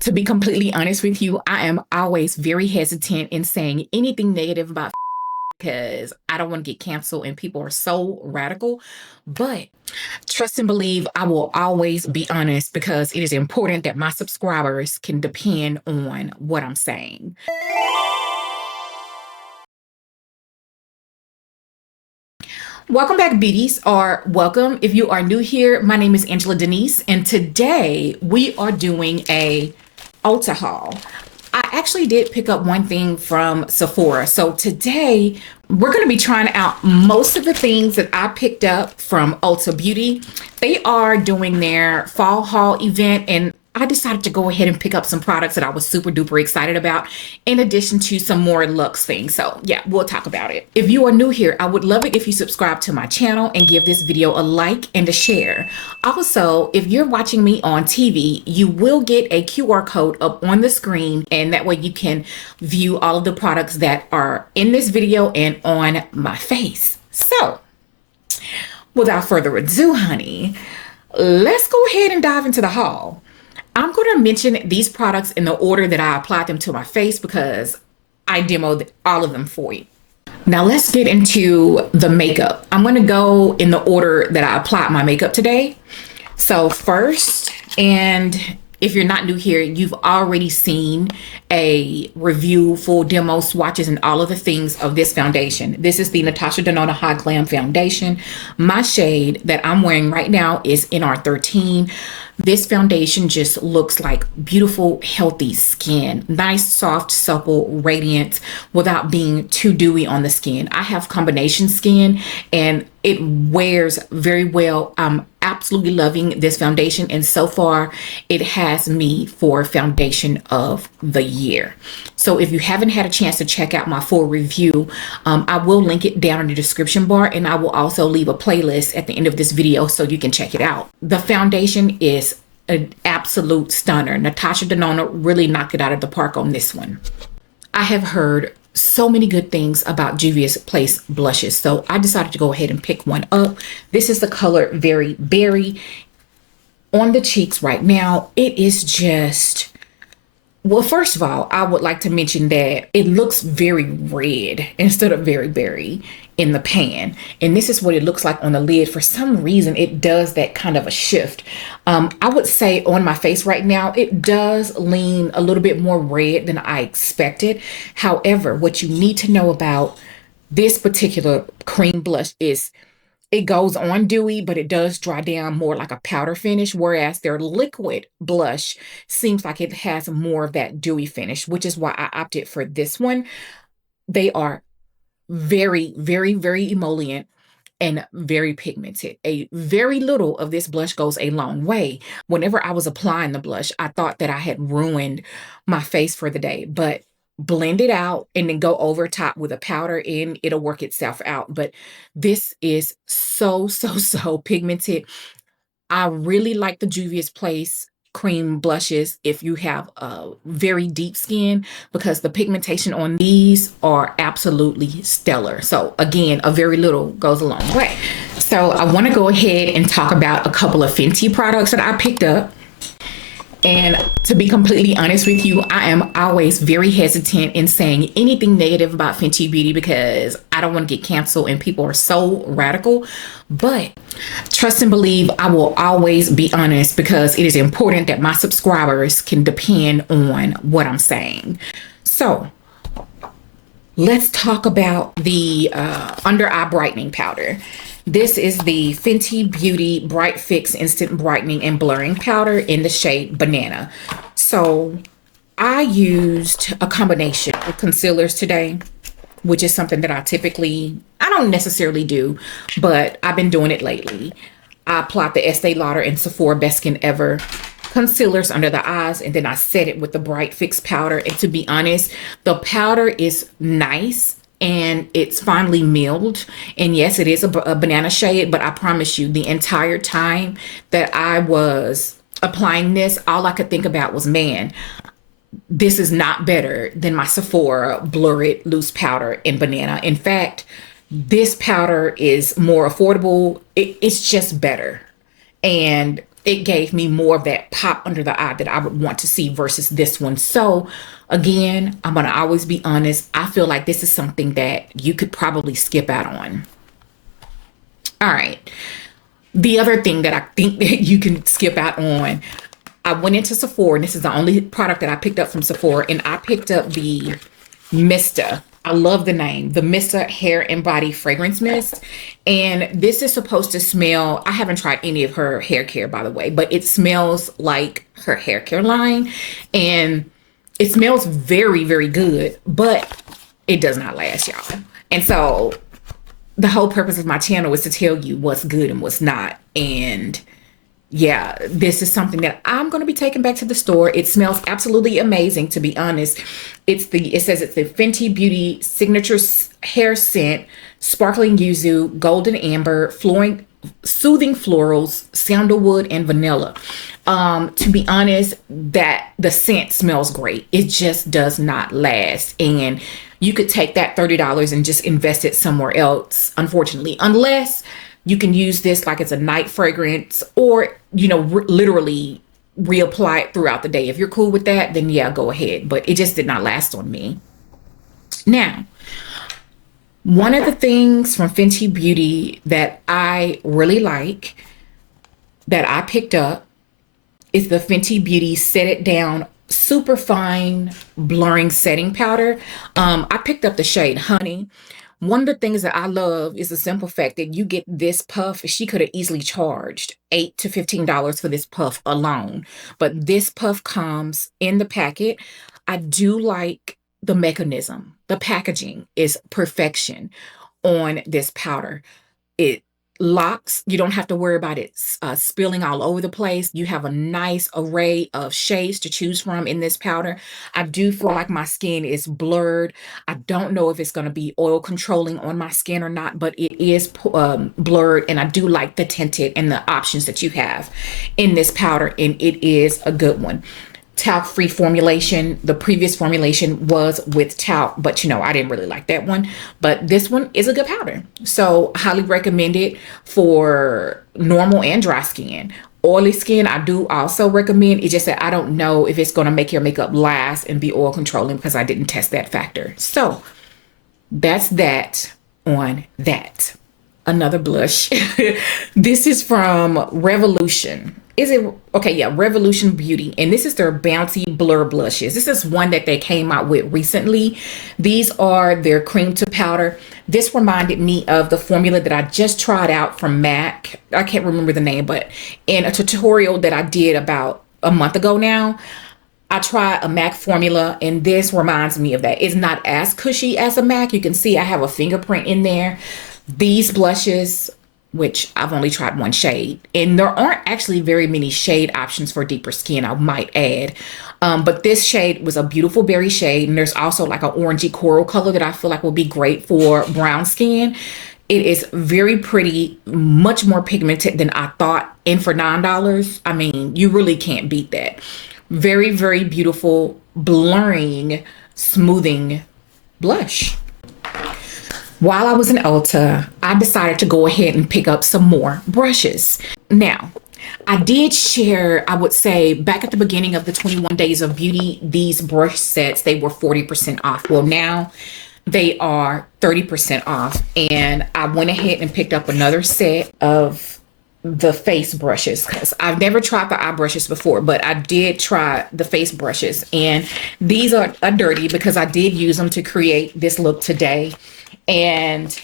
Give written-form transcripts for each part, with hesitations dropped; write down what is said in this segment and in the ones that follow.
To be completely honest with you, I am always very hesitant in saying anything negative about because I don't want to get canceled and people are so radical. But trust and believe I will always be honest because it is important that my subscribers can depend on what I'm saying. Welcome back, beauties, or welcome if you are new here. My name is Angela Denise, and today we are doing a Ulta haul. I actually did pick up one thing from Sephora. So today we're going to be trying out most of the things that I picked up from Ulta Beauty. They are doing their fall haul event, and I decided to go ahead and pick up some products that I was super duper excited about, in addition to some more luxe things. So yeah, we'll talk about it. If you are new here, I would love it if you subscribe to my channel and give this video a like and a share. Also, if you're watching me on TV, you will get a QR code up on the screen, and that way you can view all of the products that are in this video and on my face. So without further ado, honey, let's go ahead and dive into the haul. I'm going to mention these products in the order that I applied them to my face because I demoed all of them for you. Now let's get into the makeup. I'm going to go in the order that I applied my makeup today. So first, and if you're not new here, you've already seen a review, full demo, swatches, and all of the things of this foundation. This is the Natasha Denona Hot Glam Foundation. My shade that I'm wearing right now is NR13. This foundation just looks like beautiful, healthy skin. Nice, soft, supple, radiant without being too dewy on the skin. I have combination skin and it wears very well. I'm absolutely loving this foundation, and so far it has me for foundation of the year. So if you haven't had a chance to check out my full review, I will link it down in the description bar, and I will also leave a playlist at the end of this video so you can check it out. The foundation is an absolute stunner. Natasha Denona really knocked it out of the park on this one. I have heard so many good things about Juvia's Place blushes, so I decided to go ahead and pick one up. This is the color Very Berry. On the cheeks right now, it is just, well, first of all, I would like to mention that it looks very red instead of very berry in the pan. And this is what it looks like on the lid. For some reason, it does that kind of a shift. I would say on my face right now, it does lean a little bit more red than I expected. However, what you need to know about this particular cream blush is it goes on dewy, but it does dry down more like a powder finish, whereas their liquid blush seems like it has more of that dewy finish, which is why I opted for this one. They are very, very, very emollient and very pigmented. A very little of this blush goes a long way. Whenever I was applying the blush, I thought that I had ruined my face for the day, but blend it out and then go over top with a powder and it'll work itself out. But this is so pigmented. I really like the Juvia's Place cream blushes if you have a very deep skin, because the pigmentation on these are absolutely stellar. So again, a very little goes a long way. So I want to go ahead and talk about a couple of Fenty products that I picked up. And to be completely honest with you, I am always very hesitant in saying anything negative about Fenty Beauty because I don't want to get canceled and people are so radical. But trust and believe I will always be honest because it is important that my subscribers can depend on what I'm saying. So let's talk about the under eye brightening powder. This is the Fenty Beauty Bright Fix Instant Brightening and Blurring Powder in the shade Banana. So I used a combination of concealers today, which is something that I don't necessarily do, but I've been doing it lately. I applied the Estee Lauder and Sephora Best Skin Ever concealers under the eyes, and then I set it with the Bright Fix powder. And to be honest, the powder is nice and it's finely milled. And yes, it is a banana shade, but I promise you, the entire time that I was applying this, all I could think about was, man, this is not better than my Sephora Blur It Loose Powder in Banana. In fact, this powder is more affordable. It's just better. And it gave me more of that pop under the eye that I would want to see versus this one. So again, I'm gonna always be honest. I feel like this is something that you could probably skip out on. All right. The other thing that I think that you can skip out on, I went into Sephora, and this is the only product that I picked up from Sephora, and I picked up the Mista. I love the name, the Mista Hair and Body Fragrance Mist. And this is supposed to smell, I haven't tried any of her hair care, by the way, but it smells like her hair care line. And it smells very, very good, but it does not last, y'all. And so the whole purpose of my channel is to tell you what's good and what's not. And yeah, this is something that I'm going to be taking back to the store. It smells absolutely amazing, to be honest. It says it's the Fenty Beauty Signature Hair Scent, Sparkling Yuzu, Golden Amber, Flooring, Soothing Florals, Sandalwood, and Vanilla. To be honest, that the scent smells great. It just does not last. And you could take that $30 and just invest it somewhere else, unfortunately, unless you can use this like it's a night fragrance, or, you know, literally reapply it throughout the day. If you're cool with that, then yeah, go ahead. But it just did not last on me. Now, one of the things from Fenty Beauty that I really like that I picked up is the Fenty Beauty Set It Down Super Fine Blurring Setting Powder. I picked up the shade Honey. One of the things that I love is the simple fact that you get this puff. She could have easily charged $8 to $15 for this puff alone, but this puff comes in the packet. I do like the mechanism. The packaging is perfection on this powder. It locks. You don't have to worry about it spilling all over the place. You have a nice array of shades to choose from in this powder. I do feel like my skin is blurred. I don't know if it's going to be oil controlling on my skin or not, but it is blurred, and I do like the tinted and the options that you have in this powder, and it is a good one. Talc-free formulation. The previous formulation was with talc, but you know, I didn't really like that one. But this one is a good powder. So highly recommend it for normal and dry skin. Oily skin, I do also recommend. It's just that I don't know if it's going to make your makeup last and be oil controlling, because I didn't test that factor. So that's that on that. Another blush. This is from Revolution. Is it okay? Yeah, Revolution Beauty, and this is their Bounty Blur blushes. This is one that they came out with recently. These are their cream to powder. This reminded me of the formula that I just tried out from MAC. I can't remember the name, but in a tutorial that I did about a month ago now, I tried a MAC formula, and this reminds me of that. It's not as cushy as a MAC. You can see I have a fingerprint in there. These blushes, which I've only tried one shade, and there aren't actually very many shade options for deeper skin, I might add. But this shade was a beautiful berry shade, and there's also like an orangey coral color that I feel like will be great for brown skin. It is very pretty, much more pigmented than I thought, and for $9, I mean, you really can't beat that. Very, very beautiful, blurring, smoothing blush. While I was in Ulta, I decided to go ahead and pick up some more brushes. Now, I did share, I would say, back at the beginning of the 21 Days of Beauty, these brush sets, they were 40% off. Well, now they are 30% off. And I went ahead and picked up another set of the face brushes, because I've never tried the eye brushes before, but I did try the face brushes. And these are dirty because I did use them to create this look today. And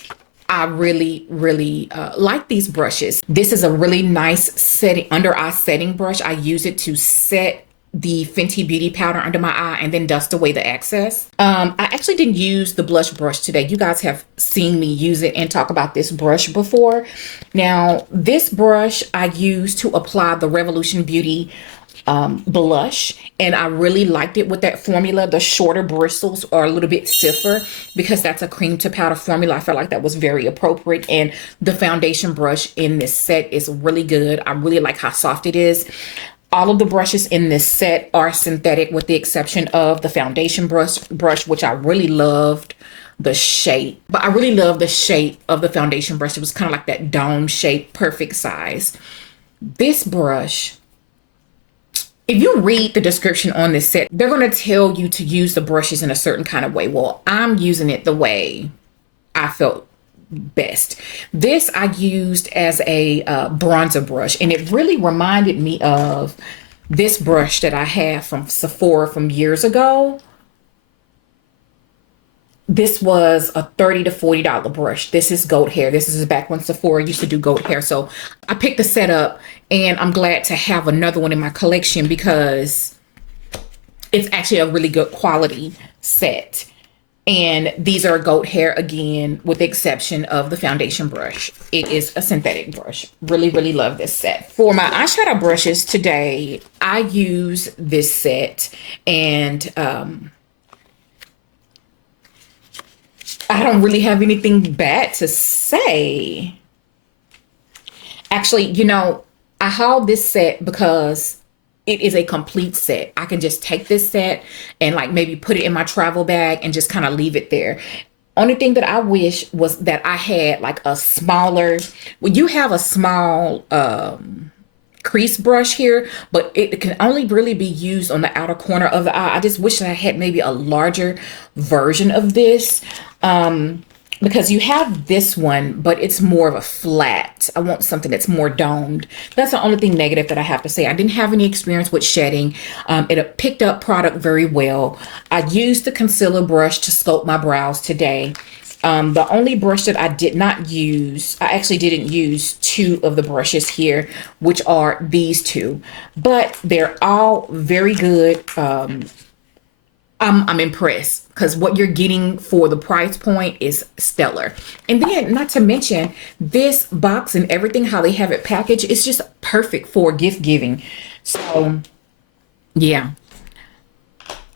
I really, really like these brushes. This is a really nice setting, under eye setting brush. I use it to set the Fenty Beauty powder under my eye and then dust away the excess. I actually didn't use the blush brush today. You guys have seen me use it and talk about this brush before. Now, this brush I use to apply the Revolution Beauty blush, and I really liked it with that formula. The shorter bristles are a little bit stiffer because that's a cream to powder formula. I felt like that was very appropriate, and the foundation brush in this set is really good. I really like how soft it is. All of the brushes in this set are synthetic with the exception of the foundation brush, which I really loved the shape. But I really love the shape of the foundation brush. It was kind of like that dome shape, perfect size. This brush, if you read the description on this set, they're going to tell you to use the brushes in a certain kind of way. Well, I'm using it the way I felt best. This I used as a bronzer brush, and it really reminded me of this brush that I have from Sephora from years ago. This was a $30 to $40 brush. This is goat hair. This is back when Sephora used to do goat hair. So I picked the set up, and I'm glad to have another one in my collection because it's actually a really good quality set. And these are goat hair again, with the exception of the foundation brush. It is a synthetic brush. Really, really love this set. For my eyeshadow brushes today, I use this set, and I don't really have anything bad to say. Actually, I hauled this set because it is a complete set. I can just take this set and like maybe put it in my travel bag and just kind of leave it there. Only thing that I wish was that I had like a smaller, when you have a small crease brush here, but it can only really be used on the outer corner of the eye. I just wish that I had maybe a larger version of this. Because you have this one, but it's more of a flat. I want something that's more domed. That's the only thing negative that I have to say. I didn't have any experience with shedding. It picked up product very well. I used the concealer brush to sculpt my brows today. The only brush that I did not use, I actually didn't use two of the brushes here, which are these two, but they're all very good. I'm impressed because what you're getting for the price point is stellar. And then, not to mention, this box and everything, how they have it packaged, is just perfect for gift giving. So, yeah.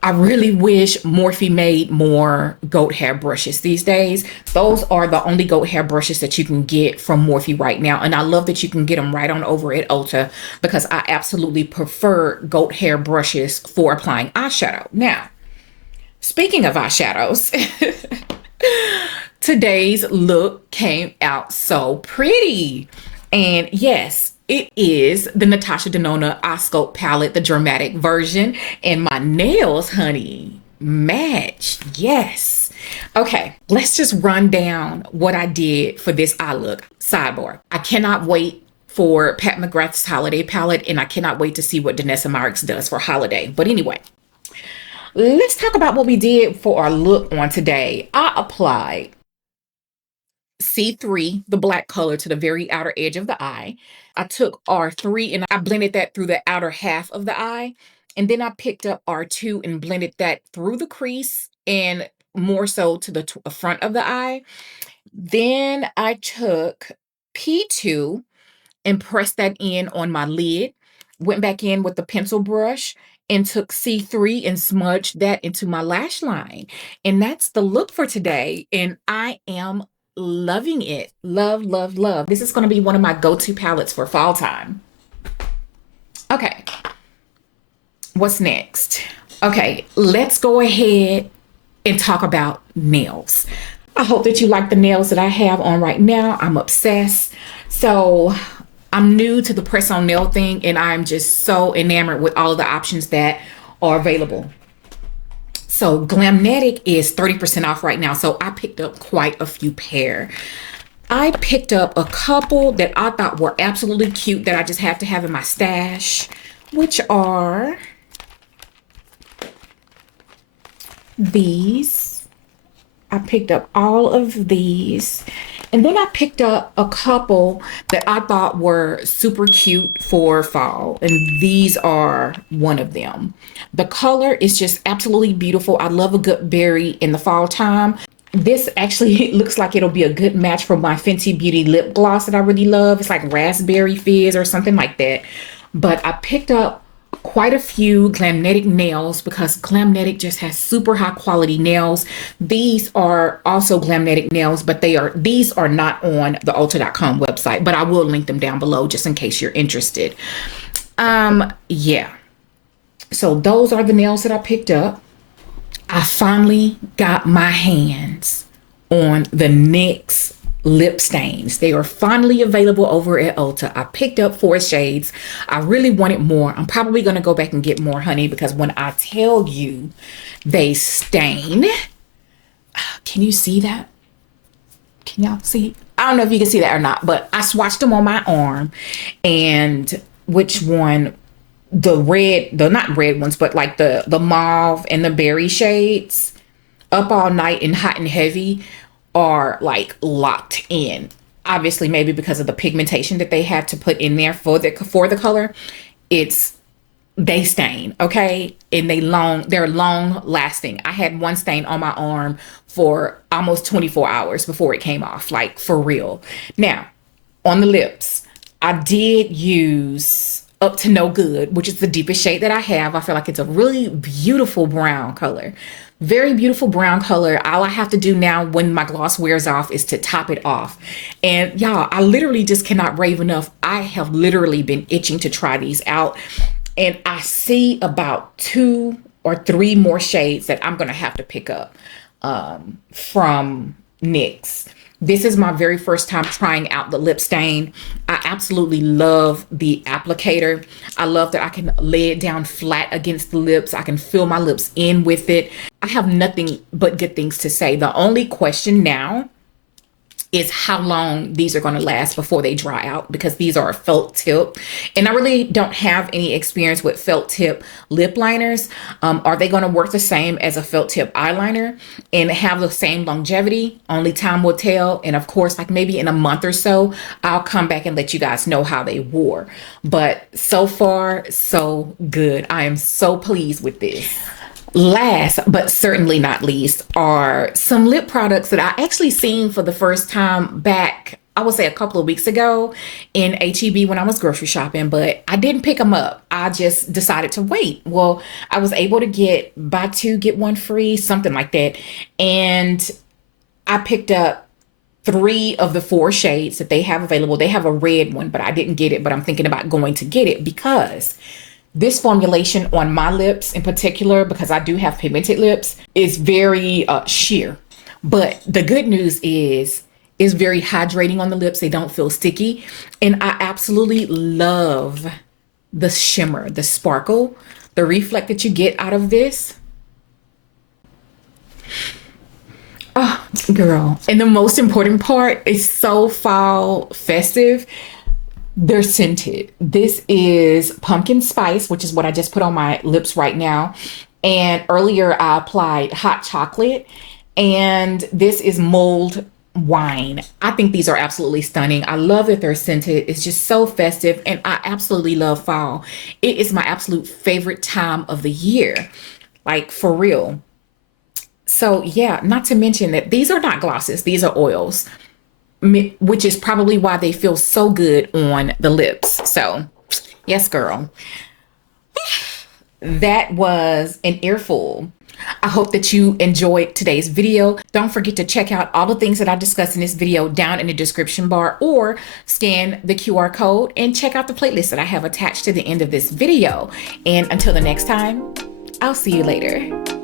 I really wish Morphe made more goat hair brushes these days. Those are the only goat hair brushes that you can get from Morphe right now. And I love that you can get them right on over at Ulta because I absolutely prefer goat hair brushes for applying eyeshadow. Now, speaking of eyeshadows, today's look came out so pretty. And yes, it is the Natasha Denona Eye Sculpt palette, the dramatic version. And my nails, honey, match. Yes. Okay, let's just run down what I did for this eye look. Sidebar. I cannot wait for Pat McGrath's holiday palette, and I cannot wait to see what Danessa Myricks does for holiday. But anyway, let's talk about what we did for our look on today. I applied C3, the black color, to the very outer edge of the eye. I took R3 and I blended that through the outer half of the eye. And then I picked up R2 and blended that through the crease and more so to the front of the eye. Then I took P2 and pressed that in on my lid, went back in with the pencil brush and took C3 and smudged that into my lash line. And that's the look for today. And I am loving it. Love, love, love. This is going to be one of my go-to palettes for fall time. Okay. What's next? Okay, let's go ahead and talk about nails. I hope that you like the nails that I have on right now. I'm obsessed. So I'm new to the press-on nail thing, and I'm just so enamored with all of the options that are available. So Glamnetic is 30% off right now. So I picked up quite a few pair. I picked up a couple that I thought were absolutely cute that I just have to have in my stash, which are these. I picked up all of these. And then I picked up a couple that I thought were super cute for fall. And these are one of them. The color is just absolutely beautiful. I love a good berry in the fall time. This actually looks like it'll be a good match for my Fenty Beauty lip gloss that I really love. It's like raspberry fizz or something like that. But I picked up quite a few Glamnetic nails because Glamnetic just has super high quality nails. These are also Glamnetic nails, but these are not on the Ulta.com website, but I will link them down below just in case you're interested. Yeah. So those are the nails that I picked up. I finally got my hands on the NYX lip stains. They are finally available over at Ulta. I picked up 4 shades. I really wanted more. I'm probably going to go back and get more, honey, because when I tell you they stain, can you see that? Can y'all see? I don't know if you can see that or not, but I swatched them on my arm. And which one? The not red ones, but like the mauve and the berry shades, Up All Night and Hot and Heavy, are like locked in. Obviously, maybe because of the pigmentation that they have to put in there for the color, they stain, okay? And they're long lasting. I had one stain on my arm for almost 24 hours before it came off, like for real. Now, on the lips, I did use Up to No Good, which is the deepest shade that I have. I feel like it's a really beautiful brown color. Very beautiful brown color. All I have to do now when my gloss wears off is to top it off. And y'all, I literally just cannot rave enough. I have literally been itching to try these out. And I see about 2 or 3 more shades that I'm going to have to pick up from NYX. This is my very first time trying out the lip stain. I absolutely love the applicator. I love that I can lay it down flat against the lips. I can fill my lips in with it. I have nothing but good things to say. The only question now is how long these are going to last before they dry out, because these are a felt tip. And I really don't have any experience with felt tip lip liners. Are they going to work the same as a felt tip eyeliner and have the same longevity? Only time will tell. And of course, like maybe in a month or so, I'll come back and let you guys know how they wore. But so far, so good. I am so pleased with this. Last but certainly not least are some lip products that I actually seen for the first time back, I would say a couple of weeks ago in HEB when I was grocery shopping, but I didn't pick them up. I just decided to wait. Well, I was able to get buy 2, get 1 free, something like that. And I picked up 3 of the 4 shades that they have available. They have a red one, but I didn't get it, but I'm thinking about going to get it because this formulation on my lips in particular, because I do have pigmented lips, is very sheer. But the good news is it's very hydrating on the lips. They don't feel sticky. And I absolutely love the shimmer, the sparkle, the reflect that you get out of this. Oh, girl. And the most important part is so fall festive. They're scented. This is pumpkin spice, which is what I just put on my lips right now. And earlier I applied hot chocolate, and this is mulled wine. I think these are absolutely stunning. I love that they're scented. It's just so festive, and I absolutely love fall. It is my absolute favorite time of the year, like for real. So yeah, not to mention that these are not glosses. These are oils, which is probably why they feel so good on the lips. So yes, girl, that was an earful. I hope that you enjoyed today's video. Don't forget to check out all the things that I discussed in this video down in the description bar, or scan the QR code and check out the playlist that I have attached to the end of this video. And until the next time, I'll see you later.